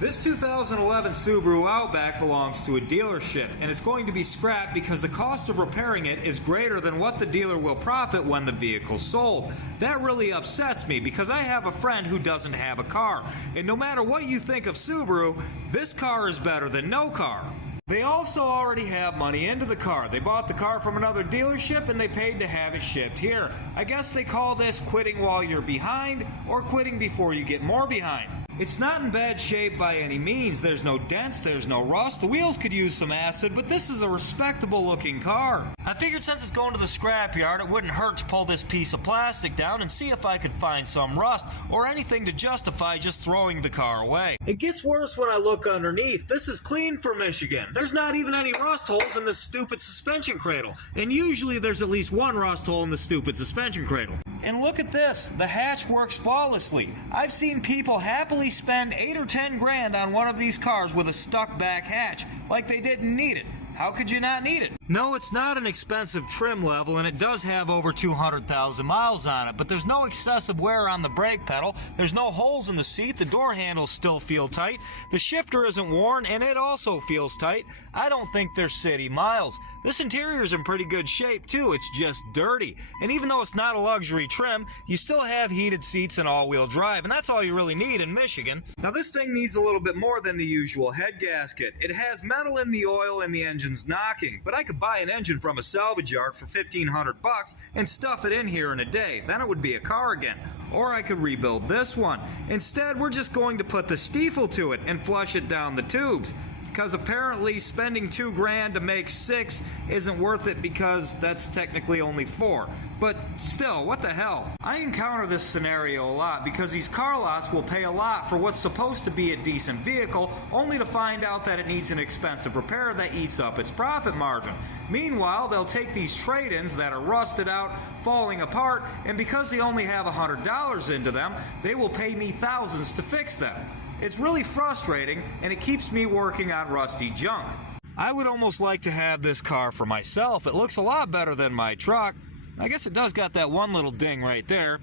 This 2011 Subaru Outback belongs to a dealership, and it's going to be scrapped because the cost of repairing it is greater than what the dealer will profit when the vehicle's sold. That really upsets me because I have a friend who doesn't have a car, and no matter what you think of Subaru, this car is better than no car. They also already have money into the car. They bought the car from another dealership and they paid to have it shipped here. I guess they call this quitting while you're behind or quitting before you get more behind. It's not in bad shape by any means. There's no dents, there's no rust. The wheels could use some acid, but this is a respectable looking car. I figured since it's going to the scrapyard, it wouldn't hurt to pull this piece of plastic down and see if I could find some rust or anything to justify just throwing the car away. It gets worse when I look underneath. This is clean for Michigan. There's not even any rust holes in this stupid suspension cradle. And usually there's at least one rust hole in the stupid suspension cradle. And look at this, the hatch works flawlessly. I've seen people happily spend 8 or 10 grand on one of these cars with a stuck back hatch, like they didn't need it. How could you not need it? No, it's not an expensive trim level, and it does have over 200,000 miles on it, but there's no excessive wear on the brake pedal, there's no holes in the seat, the door handles still feel tight, the shifter isn't worn, and it also feels tight. I don't think they're city miles. This interior is in pretty good shape, too. It's just dirty. And even though it's not a luxury trim, you still have heated seats and all-wheel drive, and that's all you really need in Michigan. Now, this thing needs a little bit more than the usual head gasket. It has metal in the oil and the engine's knocking, but I could buy an engine from a salvage yard for $1,500 and stuff it in here in a day. Then it would be a car again. Or I could rebuild this one. Instead, we're just going to put the Stiefel to it and flush it down the tubes. Because apparently spending $2 grand to make 6 isn't worth it because that's technically only 4. But still, what the hell? I encounter this scenario a lot because these car lots will pay a lot for what's supposed to be a decent vehicle only to find out that it needs an expensive repair that eats up its profit margin. Meanwhile, they'll take these trade-ins that are rusted out, falling apart, and because they only have $100 into them, they will pay me thousands to fix them. It's really frustrating, and it keeps me working on rusty junk. I would almost like to have this car for myself. It looks a lot better than my truck. I guess it does got that one little ding right there.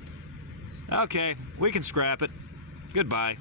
Okay, we can scrap it. Goodbye.